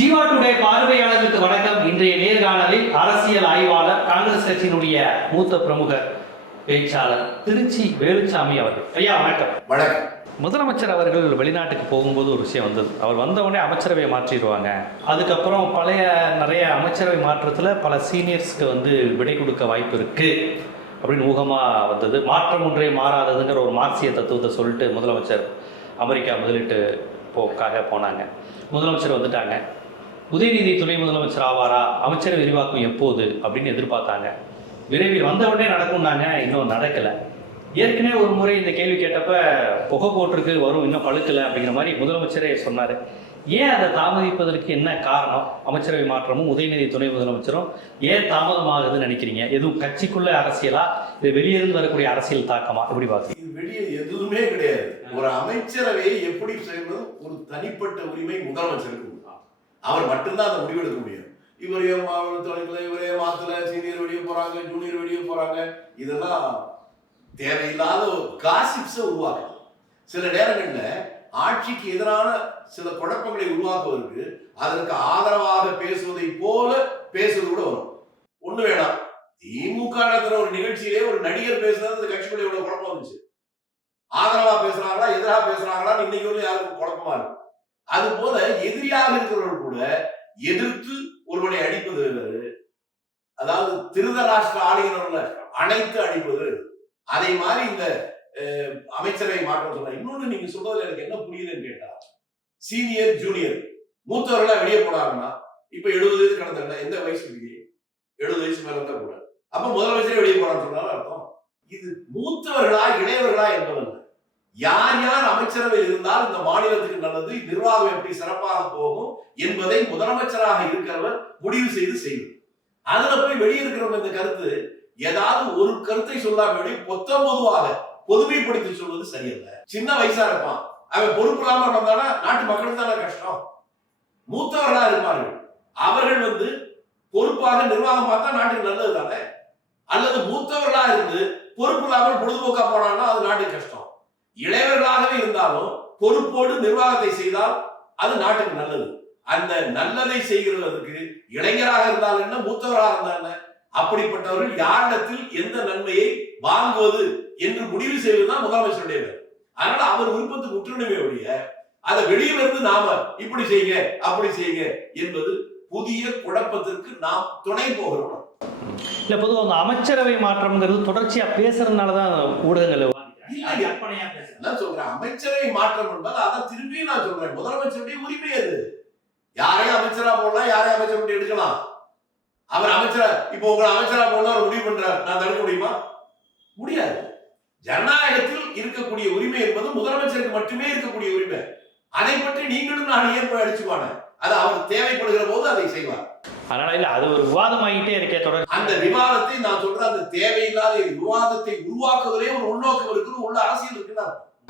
Jeeva today பார்வையாளர்களுக்கு வணக்கம். இன்றைய நேர்காணலில் அரசியல் ஆய்வாளர் காங்கிரஸ் கட்சியினுடைய மூத்த பிரமுகர் பேச்சாளர் திருச்சி வேலுச்சாமி அவர்கள். ஐயா வணக்கம். வணக்கம். முதலமைச்சர் அவர்கள் வெளிநாட்டுக்கு போகும்போது ஒரு விஷயம் வந்தது. அவர் வந்த உடனே அமைச்சரவை மாற்றிடுவாங்க. அதுக்கப்புறம் பழைய நிறைய அமைச்சரவை மாற்றத்தில் பல சீனியர்ஸ்க்கு வந்து விடை கொடுக்க வாய்ப்பு இருக்கு அப்படின்னு ஊகமாக வந்தது. மாற்றம் ஒன்றே மாறாததுங்கிற ஒரு மார்க்சிய தத்துவத்தை சொல்லிட்டு முதலமைச்சர் அமெரிக்கா முதலீட்டு போக்காக போனாங்க. முதலமைச்சர் வந்துட்டாங்க. உதயநிதி துணை முதலமைச்சர் ஆவாரா? அமைச்சர் விரிவாக்கம் எப்போது? அப்படின்னு எதிர்பார்த்தாங்க. விரைவில் வந்தவுடனே நடக்கும்னாங்க இன்னும் நடக்கலை. ஏற்கனவே ஒரு முறை இந்த கேள்வி கேட்டப்ப புகை போட்டிருக்கு வரும் இன்னும் பழுக்கலை அப்படிங்கிற மாதிரி முதலமைச்சரே சொன்னார். ஏன் அதை தாமதிப்பதற்கு என்ன காரணம்? அமைச்சரவை மாற்றமும் உதயநிதி துணை முதலமைச்சரும் ஏன் தாமதமாகுதுன்னு நினைக்கிறீங்க? எதுவும் கட்சிக்குள்ள அரசியலா? இது வெளியிருந்து வரக்கூடிய அரசியல் தாக்கமா? எப்படி பார்க்குறீங்க? இது வெளியே எதுவுமே கிடையாது. ஒரு அமைச்சரவையை எப்படி செய்வது ஒரு தனிப்பட்ட உரிமை முதலமைச்சருக்கு அவர் மட்டும்தான் அந்த முடிவெடுக்க முடியும். இவரே ஏன் இவரே மாத்தல சீனியர் வெளியே போறாங்க ஜூனியர் வெளியே போறாங்க. இதெல்லாம் தேவையில்லாத காசிப்ஸை உருவாக்குது. சில நேரங்களில் ஆட்சிக்கு எதிரான சில குழப்பங்களை உருவாக்குவதற்கு அதற்கு ஆதரவாக பேசுவதை போல பேசுவது கூட வரும். ஒண்ணு வேணாம். திமுக நடத்துற ஒரு நிகழ்ச்சியிலே ஒரு நடிகர் பேசுறது அந்த கட்சிக்குள்ள இவ்வளவு குழப்பம் வந்துச்சு. ஆதரவா பேசுறாங்களா எதிராக பேசுறாங்களா இன்னைக்கு வந்து யாருக்கும் குழப்பமா இருக்கும் அது போல எதிரியாக இருக்கிறவர்கள் கூட எதிர்த்து ஒருவனை அடிப்பது அதாவது திருதராஷ்டிர ஆளுகிறவர்களை அனைத்து அடிப்பது. அதை மாதிரி இந்த அமைச்சரை மாற்றம் சொல்ற இன்னொன்னு நீங்க சொல்றதுல எனக்கு என்ன புரியுதுன்னு கேட்டா சீனியர் ஜூனியர் மூத்தவர்களா வெளியே போனாங்கன்னா இப்ப எழுபது வயசு கடந்த எந்த வயசு இருக்கு? எழுபது வயசு மேல இருந்தா கூட. அப்ப முதலமைச்சரே வெளியே போறான்னு சொன்னாலும் அர்த்தம் இது மூத்தவர்களா இளையவர்களா என்பதல்ல. யார் யார் அமைச்சரவையில் இருந்தால் இந்த மாநிலத்துக்கு நல்லது நிர்வாகம் எப்படி சிறப்பாக போகும் என்பதை முதலமைச்சராக இருக்கிறவர் முடிவு செய்து செய்வது அதுல போய் வெளியே இருக்கிறவங்க இந்த கருத்து ஏதாவது ஒரு கருத்தை சொல்லாம பொத்தம் பொதுவாக பொதுமைப்படுத்தி சொல்வது சரியல்ல. சின்ன வயசா இருப்பான். அவன் பொறுப்பு இல்லாம வந்தானா நாட்டு மக்களுக்கு தானே கஷ்டம். மூத்தவர்களா இருப்பார்கள். அவர்கள் வந்து பொறுப்பாக நிர்வாகம் பார்த்தா நாட்டுக்கு நல்லது தானே? அல்லது மூத்தவர்களா இருந்து பொறுப்பு இல்லாமல் பொழுதுபோக்கா போனான்னா அது நாட்டுக்கு கஷ்டம். இளையவர்களாகவே இருந்தாலும் பொறுப்போடு நிர்வாகத்தை செய்தால் அது நாட்டுக்கு நல்லது. அந்த நல்லதை செய்கிறதற்கு இளைஞராக இருந்தால் என்ன மூத்தவராக இருந்தால் என்ன? அப்படிப்பட்டவர்கள் யாரிடத்தில் எந்த நன்மையை வாங்குவது என்று முடிவு செய்வதுதான் முதலமைச்சருடைய அதனால அவர் விருப்பத்துக்கு உற்றுணுமே ஒழிய அதை வெளியில இருந்து நாம இப்படி செய்யுங்க அப்படி செய்யுங்க என்பது புதிய குழப்பத்திற்கு நாம் துணை போகிறோம். இல்ல பொதுவாக அந்த அமைச்சரவை மாற்றம்ங்கிறது தொடர்ச்சியா பேசுறதுனாலதான் ஊடகங்கள் சொல்றேன் அமைச்சரவை மாற்றம் என்பது அதான் திரும்பி நான் சொல்றேன். முதலமைச்சருடைய உரிமை அது. யாரையும் அமைச்சரா போடலாம் யாரையும் அமைச்சர் பண்ணி எடுக்கலாம். அவர் அமைச்சரா இப்போ உங்களை அமைச்சரா போடலாம் அவர் முடிவு பண்றார். நான் தடுக்க முடியுமா? முடியாது. ஜனநாயகத்தில் இருக்கக்கூடிய உரிமை என்பது முதலமைச்சருக்கு மட்டுமே இருக்கக்கூடிய உரிமை. அதை பற்றி நீங்களும் நான் ஏற்ப அடிச்சுவான அது அவர் தேவைப்படுகிற போது அதை செய்வார். அதனால இல்ல அது ஒரு விவாதமாகிட்டே இருக்கே தொடர். அந்த விவாதத்தை நான் சொல்றேன் அந்த தேவையில்லாத விவாதத்தை உருவாக்குவதிலே ஒரு உள்நோக்கம் இருக்குது உள்ள அரசியல் இருக்குன்னா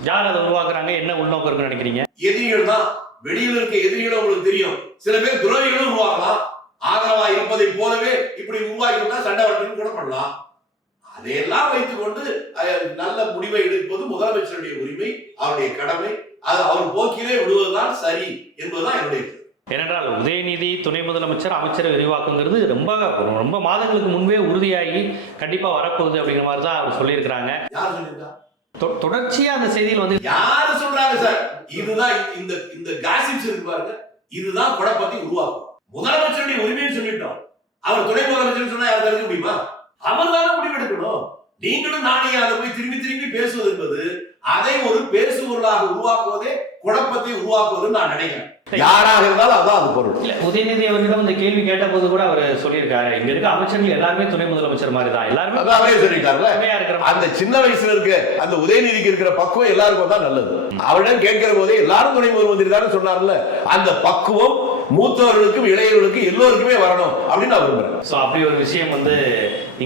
யார் அதை உருவாக்குறாங்க? என்ன உள்நோக்கம் இருக்குன்னு நினைக்கிறீங்க? எதிரிகள் தான். வெளியில இருக்க எதிரிகள் உங்களுக்கு தெரியும். சில பேர் துரோகிகளும் உருவாகலாம். ஆதரவா இருப்பதை போலவே இப்படி உருவாக்கி விட்டா சண்டை வட்டன்னு கூட பண்ணலாம். அதையெல்லாம் வைத்துக்கொண்டு நல்ல முடிவை எடுப்பது முதலமைச்சருடைய உரிமை அவருடைய கடமை. அது அவர் போக்கிலே விடுவதுதான் சரி என்பதுதான் என்னுடைய. ஏனென்றால் உதயநிதி துணை முதலமைச்சர் அமைச்சர் விரிவாக்கங்கிறது ரொம்ப ரொம்ப மாதங்களுக்கு முன்பே உறுதியாகி கண்டிப்பா வரப்போகுது அப்படிங்கிற மாதிரி தான் அவர் சொல்லியிருக்கிறாங்க. தொடர்ச்சியா அந்த செய்தியில் வந்து யாரு சொல்றாங்க சார்? இதுதான் இந்த இந்த காசிப்ஸ் இருக்கு பாருங்க. இதுதான் குழப்பத்தை உருவாக்கும். முதலமைச்சருடைய உரிமைன்னு சொல்லிட்டோம். அவர் துணை முதலமைச்சர் சொன்னா யாரும் தடுக்க முடியுமா? அவர் தானே முடிவெடுக்கணும் நீங்களும் நானே அதை போய் திரும்பி திரும்பி பேசுவது என்பது அதை ஒரு பேசுபொருளாக உருவாக்குவதே குழப்பத்தை உருவாக்குவதுன்னு நான் நினைக்கிறேன். யாராக இருந்தாலும் அதான் அது பொருள். இல்ல உதயநிதி அவர்களிடம் இந்த கேள்வி கேட்டபோது கூட அவர் சொல்லியிருக்காரு. இங்க இருக்க அமைச்சர்கள் எல்லாருமே துணை முதலமைச்சர் மாதிரி தான் எல்லாருமே அவரே இருக்கிற அந்த சின்ன வயசுல இருக்க அந்த உதயநிதிக்கு இருக்கிற பக்குவம் எல்லாருக்கும் தான் நல்லது. அவரிடம் கேட்கிற போதே எல்லாரும் துணை முதலமந்திரி தானே சொன்னார்ல. அந்த பக்குவம் மூத்தவர்களுக்கும் இளையவர்களுக்கும் எல்லோருக்குமே வரணும் அப்படின்னு நான் விரும்புறேன். ஸோ அப்படி ஒரு விஷயம் வந்து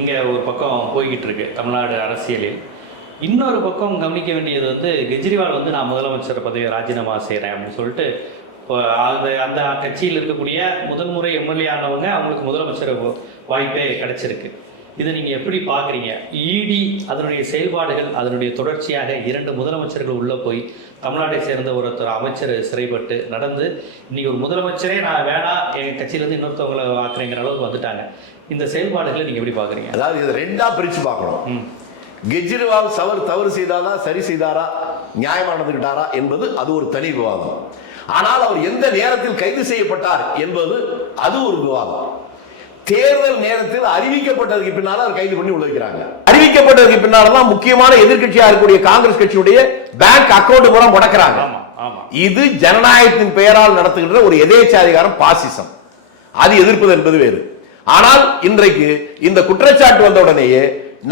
இங்க ஒரு பக்கம் போய்கிட்டு இருக்கு தமிழ்நாடு அரசியலில். இன்னொரு பக்கம் கவனிக்க வேண்டியது வந்து கெஜ்ரிவால் வந்து நான் முதலமைச்சர் பதவியை ராஜினாமா செய்கிறேன் அப்படின்னு சொல்லிட்டு இப்போ அந்த அந்த கட்சியில் இருக்கக்கூடிய முதன்முறை எம்எல்ஏ ஆனவங்க அவங்களுக்கு முதலமைச்சர் வாய்ப்பே கிடைச்சிருக்கு. இதை நீங்க எப்படி பாக்குறீங்க இடி அதனுடைய செயல்பாடுகள் அதனுடைய தொடர்ச்சியாக இரண்டு முதலமைச்சர்கள் உள்ள போய் தமிழ்நாட்டை சேர்ந்த ஒருத்தர் அமைச்சர் சிறைப்பட்டு நடந்து இன்னைக்கு ஒரு முதலமைச்சரே நான் வேணாம் என் கட்சியிலேருந்து இன்னொருத்தவங்களை ஆக்குறேங்கிற அளவுக்கு வந்துட்டாங்க. இந்த செயல்பாடுகளை நீங்க எப்படி பாக்குறீங்க அதாவது இதை ரெண்டா பிரிச்சு பார்க்கணும். ம். கெஜ்ரிவால் சவர் தவறு செய்தாரா சரி செய்தாரா நியாயமா நடந்துக்கிட்டாரா என்பது அது ஒரு தனி விவாதம். ஆனால் அவர் எந்த நேரத்தில் கைது செய்யப்பட்டார் என்பது அது ஒரு விவாதம். தேர்தல் நேரத்தில் அறிவிக்கப்பட்டதுக்கு பின்னால அவர் கைது பண்ணி உள்ள வைக்கிறாங்க. அறிவிக்கப்பட்டதுக்கு பின்னால தான் முக்கியமான எதிர்க்கட்சியா இருக்கக்கூடிய காங்கிரஸ் கட்சியுடைய பேங்க் அக்கவுண்ட் மூலம் முடக்கிறாங்க. இது ஜனநாயகத்தின் பெயரால் நடத்துகின்ற ஒரு எதேச்சாதிகாரம் பாசிசம். அது எதிர்ப்பது என்பது வேறு. ஆனால் இன்றைக்கு இந்த குற்றச்சாட்டு வந்த உடனேயே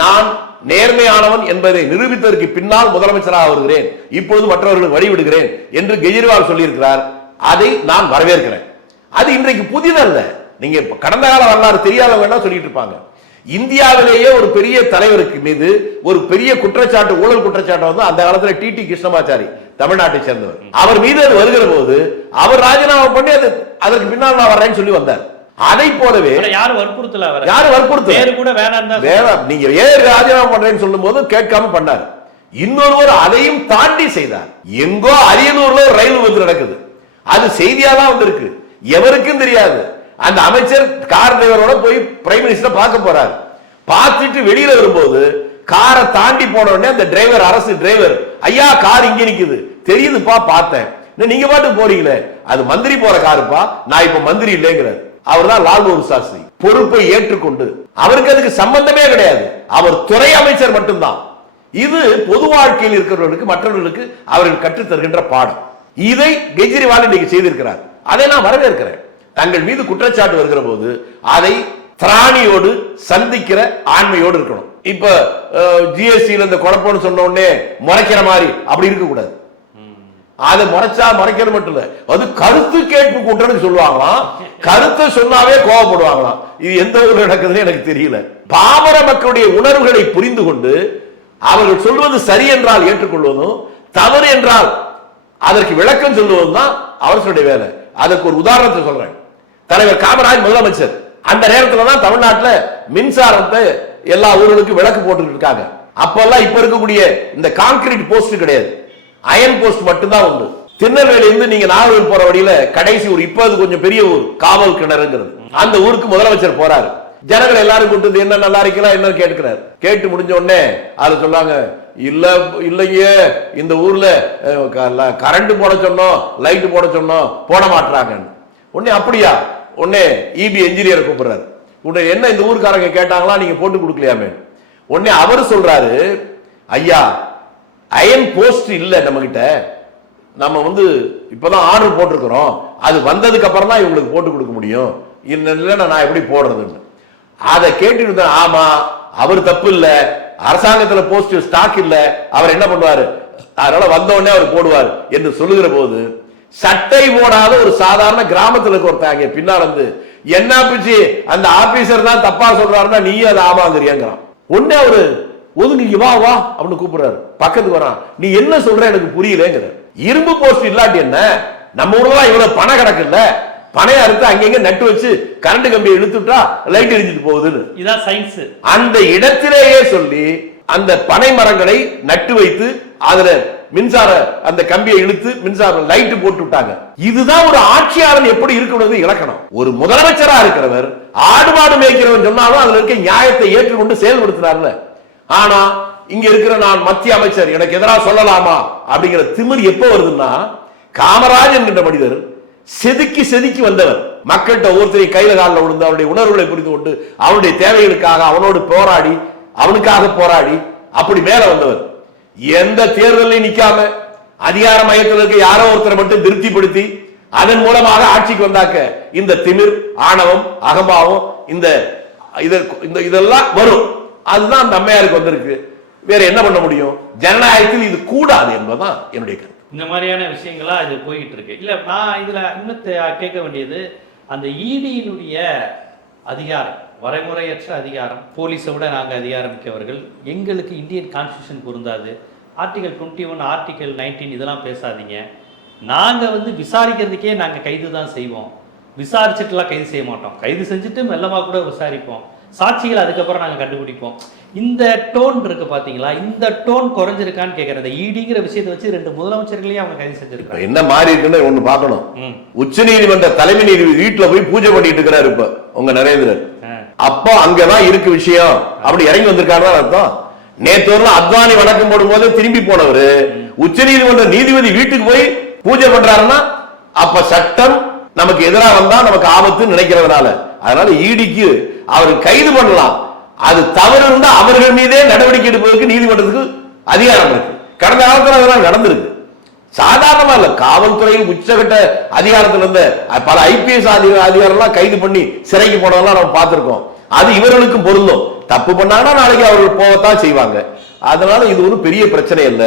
நான் நேர்மையானவன் என்பதை நிரூபித்ததற்கு பின்னால் முதலமைச்சராக வருகிறேன். இப்பொழுது மற்றவர்களுக்கு வழிவிடுகிறேன் என்று கெஜ்ரிவால் சொல்லியிருக்கிறார். அதை நான் வரவேற்கிறேன். அது இன்றைக்கு புதிதல்ல. நீங்க கடந்த கால வரலாறு தெரியாதவங்க சொல்லிட்டு இருப்பாங்க? இந்தியாவிலேயே ஒரு பெரிய தலைவருக்கு மீது ஒரு பெரிய குற்றச்சாட்டு ஊழல் குற்றச்சாட்டு வந்து அந்த காலத்துல டி டி கிருஷ்ணமாச்சாரி தமிழ்நாட்டை சேர்ந்தவர். அவர் மீது அது வருகிற போது அவர் ராஜினாமா பண்ணி அது அதற்கு பின்னால் நான் வர்றேன்னு சொல்லி வந்தார். அதை போலவே யாரும் வற்புறுத்தல அவர். யாரு வற்புறுத்தல. பேரு கூட வேணாம் வேற நீங்க ஏன் ராஜினாமா பண்றேன்னு சொல்லும் போது கேட்காம பண்ணார். இன்னொருவர் அதையும் தாண்டி செய்தார். எங்கோ அரியலூர்ல ஒரு ரயில் விபத்து நடக்குது. அது செய்தியா தான் வந்திருக்கு. எவருக்கும் தெரியாது. அந்த அமைச்சர் கார் டிரைவரோட போய் பிரைம் மினிஸ்டர் பார்க்க போறார். பார்த்துட்டு வெளியில வரும்போது காரை தாண்டி போன உடனே அந்த டிரைவர் அரசு டிரைவர் ஐயா கார் இங்க நிக்குது. தெரியுதுப்பா பார்த்தேன். நீங்க பாட்டு போறீங்களே. அது மந்திரி போற காருப்பா. நான் இப்ப மந்திரி இல்லைங்கிறார். அவர் தான் லால்பூர் சாஸ்திரி. பொறுப்பை ஏற்றுக்கொண்டு. அவருக்கு அதுக்கு சம்பந்தமே கிடையாது. அவர் துறை அமைச்சர் மட்டும்தான். இது பொது வாழ்க்கையில் இருக்கிறவர்களுக்கு மற்றவர்களுக்கு அவர்கள் கற்றுத் தருகின்ற பாடம். இதை கெஜ்ரிவால் இன்னைக்கு செய்திருக்கிறார். அதை நான் வரவேற்கிறேன். தங்கள் மீது குற்றச்சாட்டு வருகிற போது அதை திராணியோடு சந்திக்கிற ஆண்மையோடு இருக்கணும். இப்ப ஜிஎஸ்டியில் இந்த குழப்பம்னு சொன்ன உடனே முறைக்கிற மாதிரி அப்படி இருக்க கூடாது அதை முறைச்சா மறைக்கிறது மட்டும் இல்ல. அது கருத்து கேட்பு கூட்டம்னு சொல்லுவாங்களாம். கருத்தை சொன்னாவே கோவப்படுவாங்களாம். இது எந்த ஊர்ல நடக்குதுன்னு எனக்கு தெரியல. பாமர மக்களுடைய உணர்வுகளை புரிந்து கொண்டு அவர்கள் சொல்வது சரி என்றால் ஏற்றுக்கொள்வதும் தவறு என்றால் அதற்கு விளக்கம் சொல்லுவதும் தான் அவர்களுடைய வேலை. அதற்கு ஒரு உதாரணத்தை சொல்றேன். தலைவர் காமராஜ் முதலமைச்சர். அந்த நேரத்துல தான் தமிழ்நாட்டுல மின்சாரத்தை எல்லா ஊர்களுக்கும் விளக்கு போட்டுட்டு இருக்காங்க. அப்பெல்லாம் இப்ப இருக்கக்கூடிய இந்த கான்கிரீட் போஸ்ட் கிடையாது. அயன் போஸ்ட் மட்டும்தான் உண்டு. திருநெல்வேலி இருந்து நீங்க நாகர்கோவில் போற வழியில கடைசி ஊர் இப்ப அது கொஞ்சம் பெரிய ஊர் காவல் கிணறுங்கிறது. அந்த ஊருக்கு முதலமைச்சர் போறாரு. ஜனங்கள் எல்லாரும் கூட்டு வந்து என்ன நல்லா இருக்கலாம் என்ன கேட்கிறார் கேட்டு முடிஞ்ச உடனே அது சொன்னாங்க இல்ல இல்லையே இந்த ஊர்ல கரண்ட் போட சொன்னோம் லைட் போட சொன்னோம் போட மாட்டாங்க உடனே அப்படியா? உடனே இபி என்ஜினியரை கூப்பிடுறாரு. உடனே என்ன இந்த ஊருக்காரங்க கேட்டாங்களா நீங்க போட்டு கொடுக்கலையாமே? உடனே அவர் சொல்றாரு ஐயா அயன் போஸ்ட் இல்லை நம்ம கிட்ட நம்ம வந்து இப்பதான் ஆர்டர் போட்டிருக்கிறோம். அது வந்ததுக்கு அப்புறம் தான் இவங்களுக்கு போட்டு கொடுக்க முடியும். இல்லைன்னா நான் எப்படி போடுறதுன்னு. அதை கேட்டுட்டு இருந்தேன், ஆமா அவர் தப்பு இல்லை. அரசாங்கத்தில் போஸ்ட் ஸ்டாக் இல்லை. அவர் என்ன பண்ணுவாரு? அதனால வந்தவுடனே அவர் போடுவார் என்று சொல்லுகிற போது சட்டை போடாத ஒரு சாதாரண கிராமத்தில் இருக்க ஒருத்தாங்க பின்னால் வந்து என்ன பிச்சு அந்த ஆபீசர் தான் தப்பா சொல்றாருன்னா நீயும் அதை ஆமாங்கிறியாங்கிறான். ஒன்னே அவர் ஒதுங்கி வா வா அப்படின்னு கூப்பிடுறாரு. பக்கத்துக்கு வரான். நீ என்ன சொல்ற எனக்கு புரியலங்கிற. இரும்பு போஸ்ட் இல்லாட்டி என்ன? நம்ம ஊர்ல இவ்வளவு பணம் கிடக்கு இல்ல பனைய அறுத்து அங்கங்க நட்டு வச்சு கரண்ட் கம்பியை இழுத்துட்டா லைட் எரிஞ்சிட்டு போகுதுன்னு. இதான் சயின்ஸ் அந்த இடத்திலேயே சொல்லி அந்த பனை மரங்களை நட்டு வைத்து அதுல மின்சார அந்த கம்பியை இழுத்து மின்சார லைட் போட்டு விட்டாங்க. இதுதான் ஒரு ஆட்சியாளன் எப்படி இருக்கணும் இலக்கணம். ஒரு முதலமைச்சரா இருக்கிறவர் ஆடு மாடு மேய்க்கிறவன் சொன்னாலும் அதுல இருக்க நியாயத்தை ஏற்றுக்கொண்டு செயல்படுத்தினார்ல ஆனா இங்க இருக்கிற நான் மத்திய அமைச்சர் எனக்கு எதிராக சொல்லலாமா? அப்படிங்கிற திமிர் எப்ப வருதுன்னா காமராஜ் என்கின்ற மனிதர் செதுக்கி செதுக்கி வந்தவர். மக்கள்கிட்ட ஒவ்வொருத்தரையும் கையில காலில் விழுந்து அவருடைய உணர்வுகளை புரிந்து கொண்டு அவனுடைய தேவைகளுக்காக அவனோடு போராடி அவனுக்காக போராடி அப்படி மேல வந்தவர். எந்த தேர்தலையும் நிக்காம அதிகார மையத்தில் இருக்க யாரோ ஒருத்தரை மட்டும் திருப்திப்படுத்தி அதன் மூலமாக ஆட்சிக்கு வந்தாக்க இந்த திமிர் ஆணவம் அகம்பாவம் இந்த இந்த இதெல்லாம் வரும். அதுதான் அந்த அம்மையாருக்கு வந்திருக்கு. வேற என்ன பண்ண முடியும்? ஜனநாயகத்தில் இது கூடாது என்பதுதான் என்னுடைய கருத்து. இந்த மாதிரியான விஷயங்களா இது போய்கிட்டு இருக்கு. இல்ல நான் இதுல இன்னும் தே- கேட்க வேண்டியது அந்த ஈடியினுடைய அதிகாரம் வரைமுறையற்ற அதிகாரம் போலீஸை விட நாங்கள் அதிகாரம் மிக்கவர்கள் எங்களுக்கு இந்தியன் கான்ஸ்டியூஷன் பொருந்தாது. Article twenty one article nineteen இதெல்லாம் பேசாதீங்க. நாங்கள் வந்து விசாரிக்கிறதுக்கே நாங்கள் கைது தான் செய்வோம். விசாரிச்சுட்டுலாம் கைது செய்ய மாட்டோம். கைது செஞ்சுட்டு மெல்லமாக கூட விசாரிப்போம். சாட்சிகள் அதுக்கப்புறம் நாங்க கண்டுபிடிப்போம். இந்த டோன் இருக்கு பாத்தீங்களா? இந்த டோன் குறைஞ்சிருக்கான்னு கேட்கறது ஈடிங்கிற விஷயத்தை வச்சு ரெண்டு முதலமைச்சர்களையும் அவங்க கைது செஞ்சிருக்காங்க. என்ன மாறி இருக்குன்னு ஒண்ணு பார்க்கணும். ம். உச்ச நீதிமன்ற தலைமை நீதிபதி வீட்டுல போய் பூஜை பண்ணிட்டு இருக்கிறாரு இப்ப உங்க நரேந்திரன். அப்போ அங்கதான் இருக்கு விஷயம். அப்படி இறங்கி வந்திருக்காருன்னு அர்த்தம். நேத்து வரலாம் அத்வானி வணக்கம் போடும்போது திரும்பி போனவரு உச்ச நீதிமன்ற நீதிபதி வீட்டுக்கு போய் பூஜை பண்றாருன்னா அப்ப சட்டம் நமக்கு எதிராக வந்தா நமக்கு ஆபத்துன்னு நினைக்கிறதுனால. அதனால ஈடிக்கு அவர் கைது பண்ணலாம். அது தவறு இருந்தால் அவர்கள் மீதே நடவடிக்கை எடுப்பதற்கு நீதிமன்றத்துக்கு அதிகாரம் இருக்கு. கடந்த காலத்துல அதெல்லாம் நடந்திருக்கு. சாதாரணமா இல்ல காவல்துறையில் உச்சகட்ட அதிகாரத்துல இருந்த பல ஐபிஎஸ் அதிகாரம்லாம் கைது பண்ணி சிறைக்கு போனதெல்லாம் நம்ம பார்த்திருக்கோம். அது இவர்களுக்கு பொருந்தும். தப்பு பண்ணாங்கன்னா நாளைக்கு அவர்கள் போகத்தான் செய்வாங்க. அதனால இது ஒரு பெரிய பிரச்சனை இல்ல.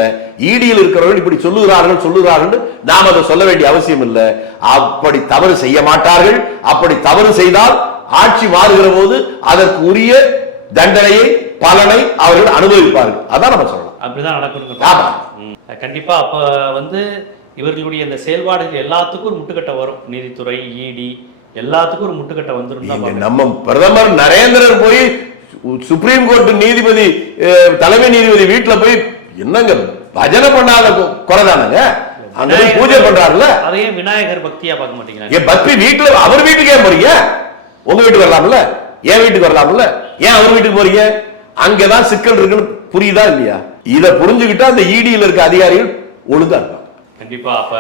ஈடியில் இருக்கிறவர்கள் இப்படி சொல்லுகிறார்கள் சொல்லுகிறார்கள் நாம் அதை சொல்ல வேண்டிய அவசியம் இல்ல. அப்படி தவறு செய்ய மாட்டார்கள். அப்படி தவறு செய்தால் ஆட்சி மாறுகிற போது அதற்கு உரிய தண்டனையை பலனை அவர்கள் அனுபவிப்பார்கள். அதான் நம்ம சொல்லலாம் அப்படிதான் நடக்கணும் ஆமா. கண்டிப்பா அப்ப வந்து இவர்களுடைய இந்த செயல்பாடுகள் எல்லாத்துக்கும் ஒரு முட்டுக்கட்டை வரும். நீதித்துறை இடி எல்லாத்துக்கும் ஒரு முட்டுக்கட்டை பார்க்கணும். நம்ம பிரதமர் நரேந்திரன் போய் சுப்ரீம் கோர்ட் நீதிபதி தலைமை நீதிபதி வீட்டுல போய் என்னங்க பஜனை பண்ணாத குறைதானுங்க அங்க பூஜை பண்றாருல்ல? அதையே விநாயகர் பக்தியா பார்க்க மாட்டேங்கிறாங்க. என் பக்தி வீட்டுல அவர் வீட்டுக்கு ஏன் போறீங்க? உங்க வீட்டுக்கு வரலாம்ல? என் வீட்டுக்கு வரலாம்ல? ஏன் அவர் வீட்டுக்கு போறீங்க? அங்கதான் சிக்கல் இருக்குன்னு புரியுதா இல்லையா? இத புரிஞ்சுக்கிட்டா அந்த இடியில் இருக்க அதிகாரிகள் ஒழுங்கா இருப்பாங்க. கண்டிப்பா அப்ப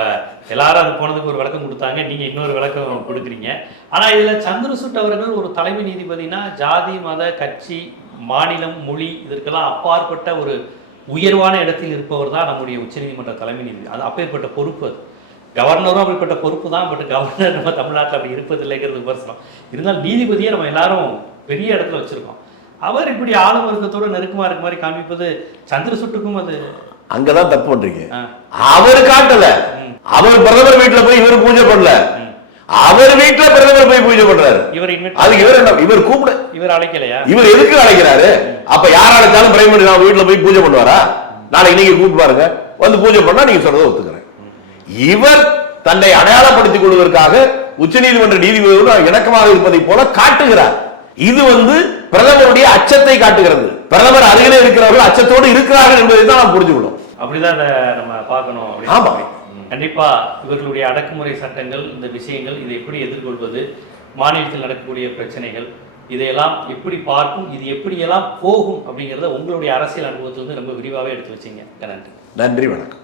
எல்லாரும் அது போனதுக்கு ஒரு விளக்கம் கொடுத்தாங்க. நீங்க இன்னொரு விளக்கம் கொடுக்குறீங்க. ஆனா இதுல சந்திரசூட் அவர்கள் ஒரு தலைமை நீதிபதினா ஜாதி மத கட்சி மாநிலம் மொழி இதற்கெல்லாம் அப்பாற்பட்ட ஒரு உயர்வான இடத்தில் இருப்பவர் தான் நம்முடைய உச்சநீதிமன்ற தலைமை நீதிபதி. அது அப்பேற்பட்ட பொறுப்பு அது. கவர்னரும் அப்படிப்பட்ட பொறுப்பு தான் பட் கவர்னர் நம்ம தமிழ்நாட்டில் அப்படி இருப்பதில்லைங்கிறது விமர்சனம். இருந்தாலும் நீதிபதியை நம்ம எல்லாரும் பெரிய இடத்துல வச்சிருக்கோம். அவர் இப்படி ஆளும் வர்க்கத்தோட நெருக்கமா இருக்க மாதிரி காண்பிப்பது சந்திரசூட்டுக்கும் அது அங்கதான் தப்பு பண்றீங்க. ஆ, அவர் காட்டல. அவர் பிரதமர் வீட்டுல போய் இவர் பூஜை பண்ணல. அவர் வீட்டுல பிரதமர் போய் பூஜை பண்றாரு. இவர் அதுக்கு இவர் என்ன இவர் கூப்பிட இவர் அழைக்கலையா? இவர் எதுக்கு அழைக்கிறாரு? அப்ப யார் அழைச்சாலும் பிரைம் மினிஸ்டர் வீட்டுல போய் பூஜை பண்ணுவாரா? நாளைக்கு நீங்க கூப்பிட்டு பாருங்க. வந்து பூஜை பண்ணா நீங்க சொல்றதை ஒத்துக்கிறேன். இவர் தன்னை அடையாளப்படுத்திக் கொள்வதற்காக உச்சநீதிமன்ற நீதிபதியோடு இணக்கமாக இருப்பதை போல காட்டுகிறார். இது வந்து பிரதமருடைய அச்சத்தை காட்டுகிறது. பிரதமர் அருகிலே இருக்கிறவர்கள் அச்சத்தோடு இருக்கிறார்கள் என்பதை தான் நாம் புரிஞ்சுக்கணும். அப்படிதான் நம்ம பார்க்கணும் ஆமா. கண்டிப்பாக கண்டிப்பா இவர்களுடைய அடக்குமுறை சட்டங்கள் இந்த விஷயங்கள் இதை எப்படி எதிர்கொள்வது மாநிலத்தில் நடக்கக்கூடிய பிரச்சனைகள் இதையெல்லாம் எப்படி பார்க்கும் இது எப்படியெல்லாம் போகும் அப்படிங்கிறத உங்களுடைய அரசியல் அனுபவத்திலிருந்து ரொம்ப விரிவாகவே எடுத்து வச்சீங்க. நன்றி. நன்றி வணக்கம்.